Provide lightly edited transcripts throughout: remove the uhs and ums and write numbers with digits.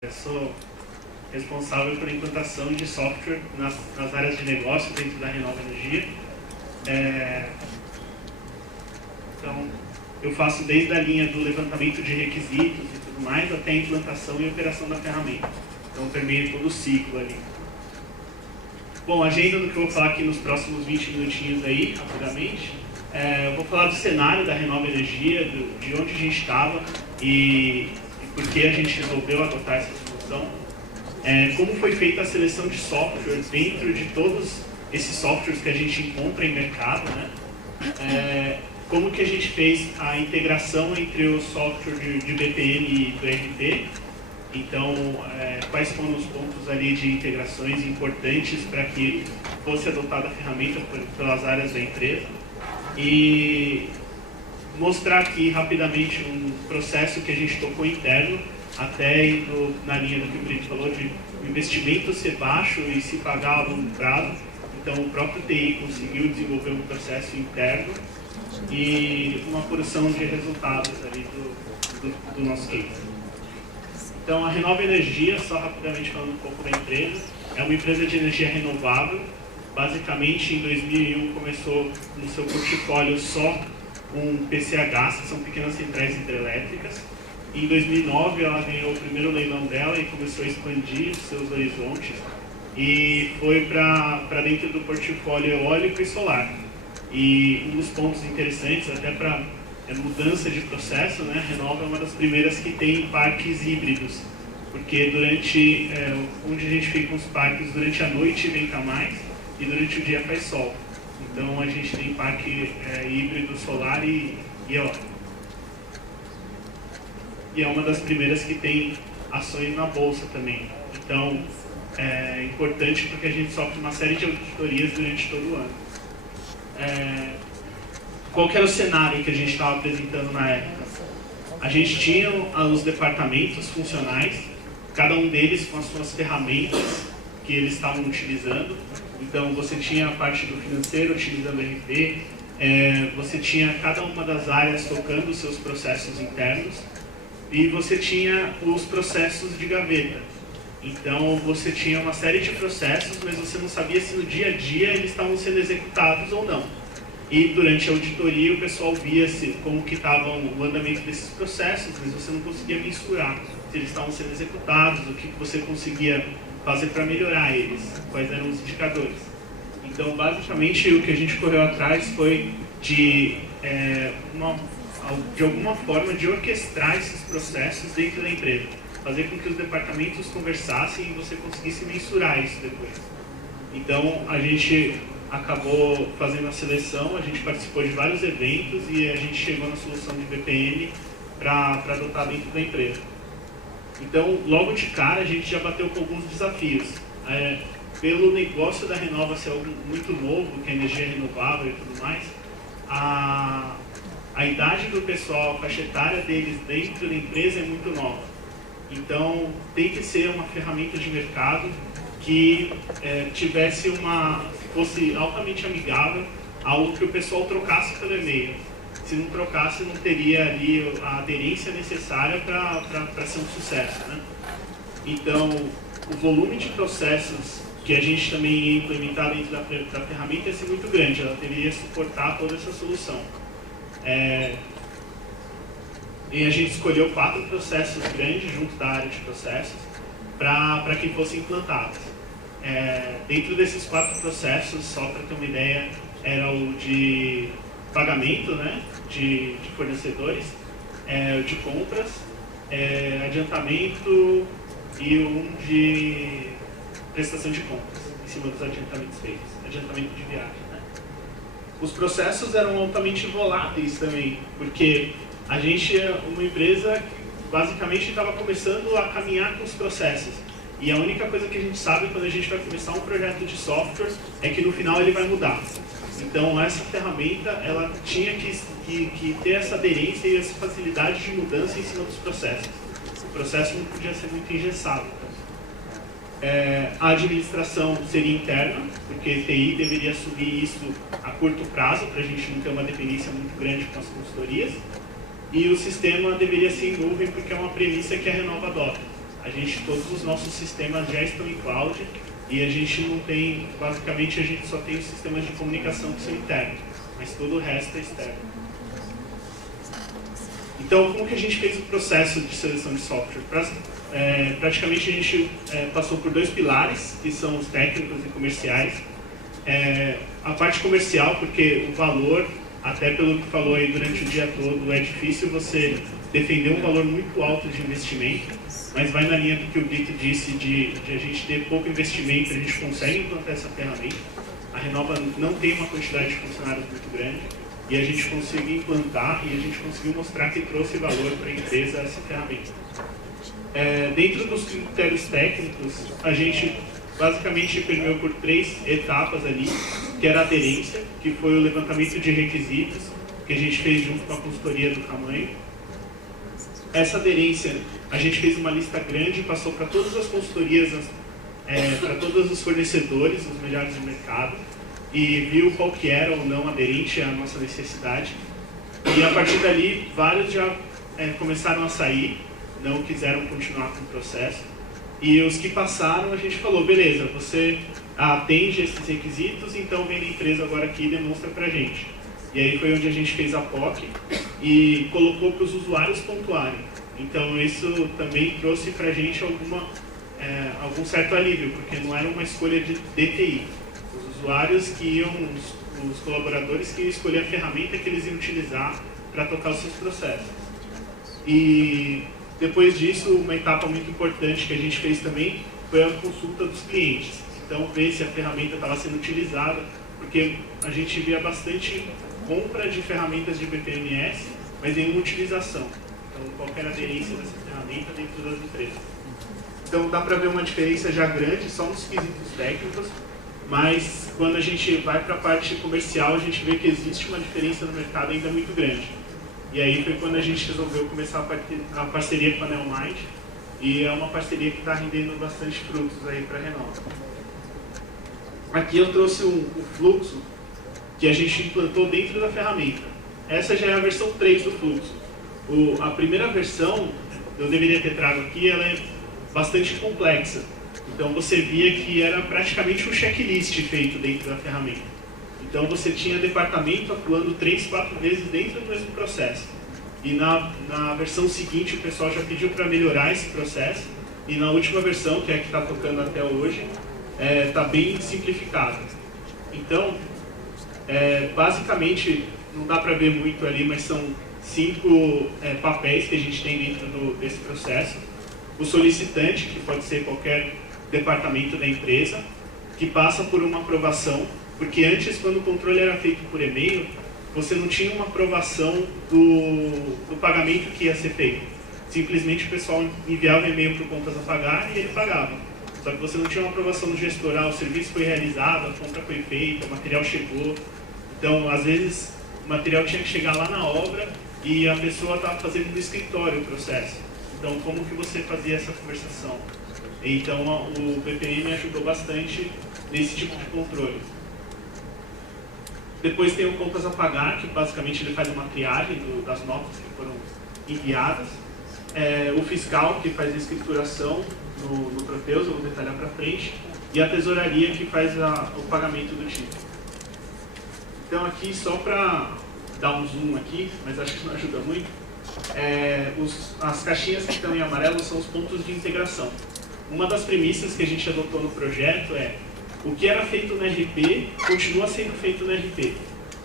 Eu sou responsável por implantação de software nas áreas de negócio dentro da Renova Energia. Então, eu faço desde a linha do levantamento de requisitos e tudo mais, até a implantação e operação da ferramenta. Então, eu permeio todo o ciclo ali. Bom, a agenda do que eu vou falar aqui nos próximos 20 minutinhos aí, rapidamente. Eu vou falar do cenário da Renova Energia, de onde a gente estava e por que a gente resolveu adotar essa solução. Como foi feita a seleção de softwares dentro de todos esses softwares que a gente encontra em mercado, né? Como que a gente fez a integração entre o software de BPM e do RP. Então, quais foram os pontos ali de integrações importantes para que fosse adotada a ferramenta pelas áreas da empresa. E mostrar aqui rapidamente um processo que a gente tocou interno, até indo na linha do que o Brito falou, de o investimento ser baixo e se pagar a longo prazo. Então, o próprio TI conseguiu desenvolver um processo interno e uma porção de resultados ali do nosso case. Então, a Renova Energia, só rapidamente falando um pouco da empresa, é uma empresa de energia renovável. Basicamente, em 2001, começou no seu portfólio só com PCHs, que são pequenas centrais hidrelétricas. Em 2009, ela ganhou o primeiro leilão dela e começou a expandir os seus horizontes e foi para dentro do portfólio eólico e solar. E um dos pontos interessantes, até para mudança de processo, né? A Renova é uma das primeiras que tem parques híbridos, porque durante onde a gente fica com os parques, durante a noite venta mais e durante o dia faz sol. Então a gente tem parque híbrido solar e eólico. E é uma das primeiras que tem ações na bolsa também. Então é importante porque a gente sofre uma série de auditorias durante todo o ano. Qual que era o cenário que a gente estava apresentando na época? A gente tinha os departamentos funcionais, cada um deles com as suas ferramentas que eles estavam utilizando. Então você tinha a parte do financeiro utilizando RP, você tinha cada uma das áreas tocando os seus processos internos e você tinha os processos de gaveta. Então você tinha uma série de processos, mas você não sabia se no dia a dia eles estavam sendo executados ou não. E durante a auditoria o pessoal via como que estava o andamento desses processos, mas você não conseguia mensurar se eles estavam sendo executados, o que você conseguia fazer para melhorar eles, quais eram os indicadores. Então, basicamente, o que a gente correu atrás foi de alguma forma, de orquestrar esses processos dentro da empresa, fazer com que os departamentos conversassem e você conseguisse mensurar isso depois. Então, a gente acabou fazendo a seleção, a gente participou de vários eventos e a gente chegou na solução de BPM para adotar dentro da empresa. Então, logo de cara, a gente já bateu com alguns desafios. Pelo negócio da Renova ser algo muito novo, que é energia renovável e tudo mais, a idade do pessoal, a faixa etária deles dentro da empresa é muito nova. Então, tem que ser uma ferramenta de mercado que fosse altamente amigável, algo que o pessoal trocasse pelo e-mail. Se não trocasse, não teria ali a aderência necessária para ser um sucesso, né? Então, o volume de processos que a gente também ia implementar dentro da ferramenta ia ser muito grande, ela teria que suportar toda essa solução. E a gente escolheu 4 processos grandes junto da área de processos para que fossem implantados. Dentro desses 4 processos, só para ter uma ideia, era o de pagamento, né, de fornecedores, o de compras, adiantamento e um de prestação de contas, em cima dos adiantamentos feitos, adiantamento de viagem, né. Os processos eram altamente voláteis também, porque a gente é uma empresa que basicamente estava começando a caminhar com os processos. E a única coisa que a gente sabe quando a gente vai começar um projeto de software é que no final ele vai mudar. Então essa ferramenta ela tinha que ter essa aderência e essa facilidade de mudança em cima dos processos. O processo não podia ser muito engessado. A administração seria interna, porque TI deveria assumir isso a curto prazo, para a gente não ter uma dependência muito grande com as consultorias. E o sistema deveria ser em nuvem, porque é uma premissa que a Renova adota. A todos os nossos sistemas já estão em cloud e a gente não tem, basicamente a gente só tem os sistemas de comunicação que são internos, mas todo o resto é externo. Então, como que a gente fez o processo de seleção de software? Praticamente a gente passou por 2 pilares, que são os técnicos e comerciais. A parte comercial, porque o valor, até pelo que falou aí durante o dia todo, é difícil você defender um valor muito alto de investimento, mas vai na linha do que o Brito disse, de a gente ter pouco investimento, a gente consegue implantar essa ferramenta. A Renova não tem uma quantidade de funcionários muito grande, e a gente conseguiu implantar e a gente conseguiu mostrar que trouxe valor para a empresa essa ferramenta. Dentro dos critérios técnicos, a gente basicamente permeou por 3 etapas ali, que era a aderência, que foi o levantamento de requisitos, que a gente fez junto com a consultoria do tamanho. Essa aderência, a gente fez uma lista grande, passou para todas as consultorias, para todos os fornecedores, os melhores do mercado, e viu qual que era ou não aderente à nossa necessidade. E a partir dali, vários já começaram a sair, não quiseram continuar com o processo. E os que passaram, a gente falou, beleza, você atende esses requisitos, então vem na empresa agora aqui e demonstra pra gente. E aí foi onde a gente fez a POC e colocou para os usuários pontuarem. Então isso também trouxe pra gente algum certo alívio, porque não era uma escolha de DTI. Os usuários que iam, os colaboradores que iam escolher a ferramenta que eles iam utilizar para tocar os seus processos. E depois disso, uma etapa muito importante que a gente fez também foi a consulta dos clientes. Então, ver se a ferramenta estava sendo utilizada, porque a gente via bastante compra de ferramentas de BPMS, mas nenhuma utilização. Então, qual era a aderência dessa ferramenta dentro das empresas. Então, dá para ver uma diferença já grande, só nos quesitos técnicos, mas quando a gente vai para a parte comercial, a gente vê que existe uma diferença no mercado ainda muito grande. E aí foi quando a gente resolveu começar a parceria com a Neomind, e é uma parceria que está rendendo bastante frutos aí para a Renova. Aqui eu trouxe o fluxo que a gente implantou dentro da ferramenta. Essa já é a versão 3 do fluxo. A primeira versão, eu deveria ter trago aqui, ela é bastante complexa. Então você via que era praticamente um checklist feito dentro da ferramenta. Então você tinha departamento atuando 3, 4 vezes dentro do mesmo processo. E na versão seguinte o pessoal já pediu para melhorar esse processo. E na última versão, que é a que está tocando até hoje, está bem simplificado. Então, basicamente, não dá para ver muito ali, mas são 5 papéis que a gente tem dentro desse processo. O solicitante, que pode ser qualquer departamento da empresa, que passa por uma aprovação, porque antes, quando o controle era feito por e-mail, você não tinha uma aprovação do pagamento que ia ser feito. Simplesmente o pessoal enviava um e-mail para contas a pagar e ele pagava. Só que você não tinha uma aprovação do gestor, o serviço foi realizado, a compra foi feita, o material chegou. Então, às vezes, o material tinha que chegar lá na obra e a pessoa estava fazendo no escritório o processo. Então, como que você fazia essa conversação? Então, o BPM ajudou bastante nesse tipo de controle. Depois tem o contas a pagar, que basicamente ele faz uma triagem das notas que foram enviadas. O fiscal, que faz a escrituração no Proteus, eu vou detalhar para frente. E a tesouraria, que faz o pagamento do título. Então aqui, só para dar um zoom aqui, mas acho que não ajuda muito, as caixinhas que estão em amarelo são os pontos de integração. Uma das premissas que a gente adotou no projeto é: o que era feito no RP continua sendo feito no RP.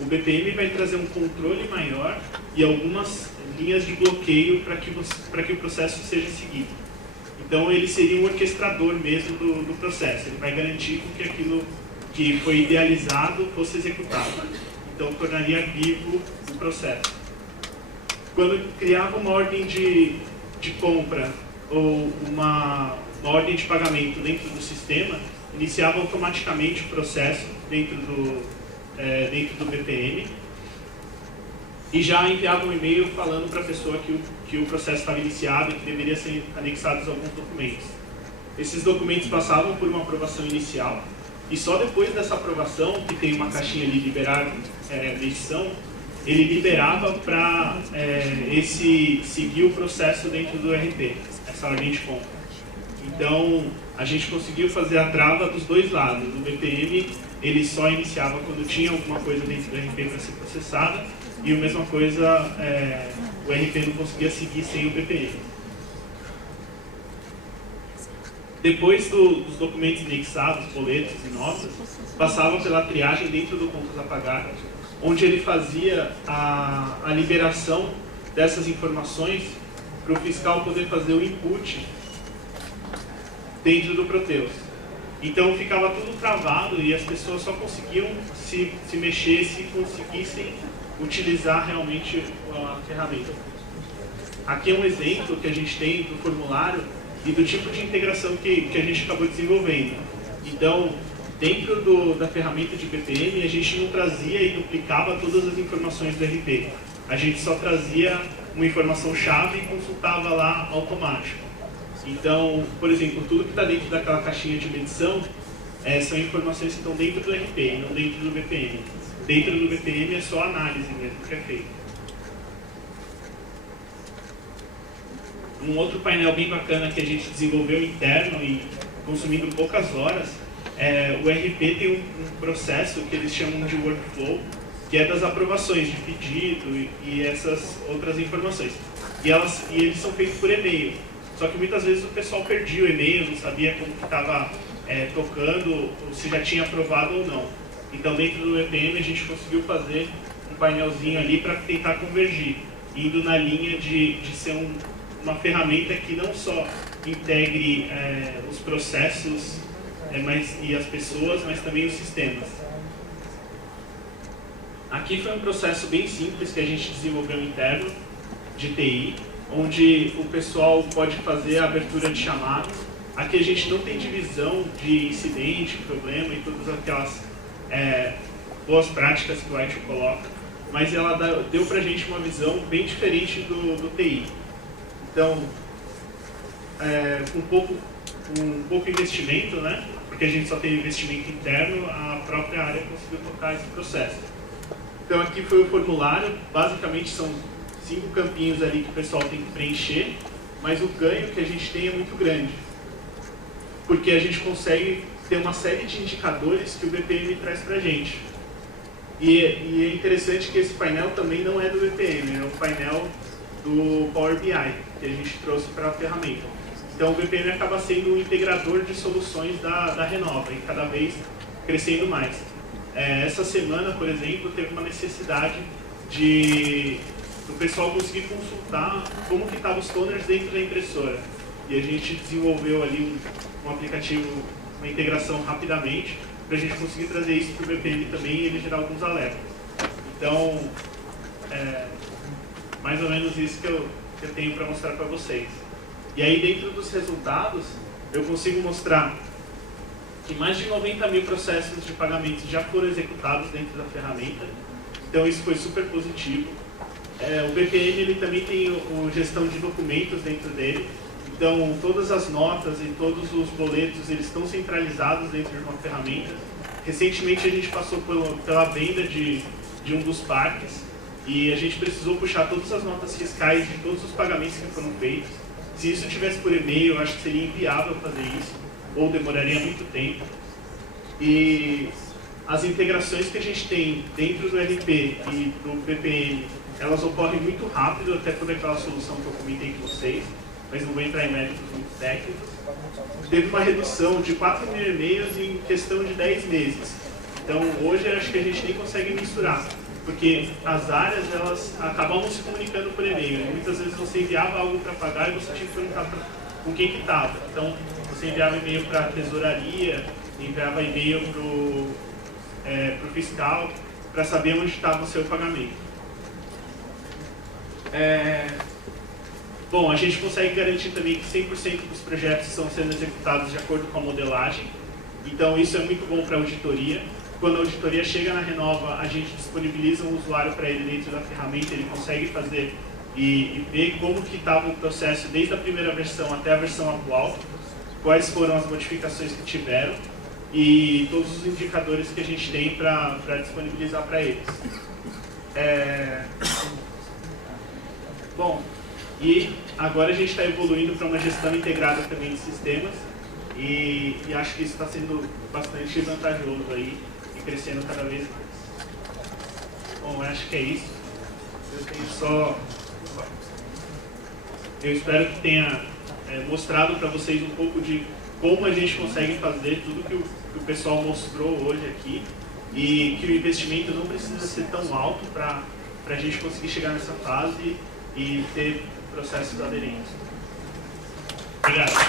O BPM vai trazer um controle maior e algumas linhas de bloqueio para que o processo seja seguido. Então ele seria um orquestrador mesmo do processo. Ele vai garantir que aquilo que foi idealizado fosse executado. Então tornaria vivo o processo. Quando criava uma ordem de compra ou uma ordem de pagamento dentro do sistema, iniciava automaticamente o processo dentro do BPM e já enviava um e-mail falando para a pessoa que o processo estava iniciado e que deveria ser anexados alguns documentos. Esses documentos passavam por uma aprovação inicial e só depois dessa aprovação, que tem uma caixinha ali, liberar edição, ele liberava para seguir o processo dentro do RP, essa ordem de compra. Então, a gente conseguiu fazer a trava dos dois lados. O BPM, ele só iniciava quando tinha alguma coisa dentro do RP para ser processada, e a mesma coisa, o RP não conseguia seguir sem o BPM. Depois dos documentos indexados, boletos e notas, passava pela triagem dentro do contas a pagar, onde ele fazia a liberação dessas informações para o fiscal poder fazer o input dentro do Proteus. Então ficava tudo travado e as pessoas só conseguiam se mexer se conseguissem utilizar realmente a ferramenta. Aqui é um exemplo que a gente tem do formulário e do tipo de integração que a gente acabou desenvolvendo. Então, dentro da ferramenta de BPM, a gente não trazia e duplicava todas as informações do RP. A gente só trazia uma informação-chave e consultava lá automático. Então, por exemplo, tudo que está dentro daquela caixinha de medição são informações que estão dentro do RP e não dentro do BPM. Dentro do BPM é só análise mesmo que é feita. Um outro painel bem bacana que a gente desenvolveu interno e consumindo poucas horas, o RP tem um processo que eles chamam de workflow, que é das aprovações de pedido e essas outras informações. E eles são feitos por e-mail. Só que muitas vezes o pessoal perdia o e-mail, não sabia como que estava tocando, ou se já tinha aprovado ou não. Então dentro do BPM a gente conseguiu fazer um painelzinho ali para tentar convergir, indo na linha de ser uma ferramenta que não só integre os processos e as pessoas, mas também os sistemas. Aqui foi um processo bem simples que a gente desenvolveu interno de TI, onde o pessoal pode fazer a abertura de chamadas. Aqui a gente não tem divisão de incidente, problema e todas aquelas boas práticas que o ITIL coloca, mas ela deu pra gente uma visão bem diferente do TI. Então, com pouco investimento, né? Porque a gente só tem investimento interno, a própria área conseguiu tocar esse processo. Então aqui foi o formulário, basicamente são 5 campinhos ali que o pessoal tem que preencher, mas o ganho que a gente tem é muito grande, porque a gente consegue ter uma série de indicadores que o BPM traz pra gente. E é interessante que esse painel também não é do BPM, é um painel do Power BI, que a gente trouxe para a ferramenta. Então o BPM acaba sendo um integrador de soluções da Renova e cada vez crescendo mais. Essa semana, por exemplo, teve uma necessidade do pessoal conseguir consultar como que estavam os toners dentro da impressora. E a gente desenvolveu ali um aplicativo, uma integração rapidamente, para a gente conseguir trazer isso para o BPM também e ele gerar alguns alertas. Então, mais ou menos isso que eu tenho para mostrar para vocês. E aí, dentro dos resultados, eu consigo mostrar que mais de 90 mil processos de pagamento já foram executados dentro da ferramenta. Então, isso foi super positivo. O BPM ele também tem a gestão de documentos dentro dele. Então, todas as notas e todos os boletos eles estão centralizados dentro de uma ferramenta. Recentemente, a gente passou pela venda de um dos parques e a gente precisou puxar todas as notas fiscais de todos os pagamentos que foram feitos. Se isso tivesse por e-mail, eu acho que seria inviável fazer isso, ou demoraria muito tempo. E as integrações que a gente tem dentro do RP e do BPM, elas ocorrem muito rápido, até por aquela solução que eu comentei com vocês, mas não vou entrar em méritos muito técnicos. Teve uma redução de 4 mil e-mails em questão de 10 meses. Então, hoje, acho que a gente nem consegue mensurar, porque as áreas elas acabavam se comunicando por e-mail. Muitas vezes você enviava algo para pagar e você tinha que perguntar com quem que estava. Então, você enviava e-mail para a tesouraria, enviava e-mail para o fiscal, para saber onde estava o seu pagamento. Bom, a gente consegue garantir também que 100% dos projetos estão sendo executados de acordo com a modelagem. Então, isso é muito bom para a auditoria. Quando a auditoria chega na Renova, a gente disponibiliza um usuário para ele dentro da ferramenta, ele consegue fazer e ver como que estava o processo desde a primeira versão até a versão atual, quais foram as modificações que tiveram e todos os indicadores que a gente tem para disponibilizar para eles. Bom, e agora a gente está evoluindo para uma gestão integrada também de sistemas. E acho que isso está sendo bastante vantajoso aí e crescendo cada vez mais. Bom, acho que é isso. Eu tenho só... Eu espero que tenha mostrado para vocês um pouco de como a gente consegue fazer tudo que o pessoal mostrou hoje aqui e que o investimento não precisa ser tão alto para a gente conseguir chegar nessa fase e ter processos aderentes. Obrigado.